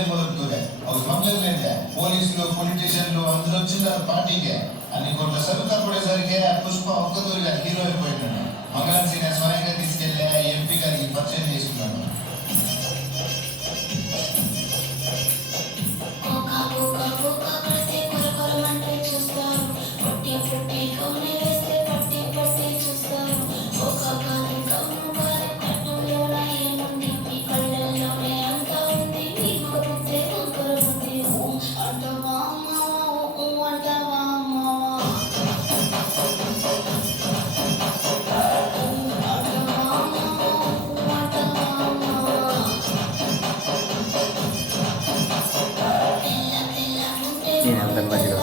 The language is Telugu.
ಹಿಂದೆ ಬರುತ್ತದೆ. ಅವ್ರು ಮೊದಲೇ పోలీసులు పొలిటీషియన్లు అందరూ వచ్చిన్నారు పార్టీకి. అన్ని కోట్ల సరుకు పడేసరికి పుష్ప ఒక్కదూరిగా హీరో అయిపోయినాడు. మంగళం సీనియర్ స్వయంగా తీసుకెళ్ళి ఎంపీ గారికి పరిచయం చేసుకున్నాడు. నేను అందరి మధ్యలో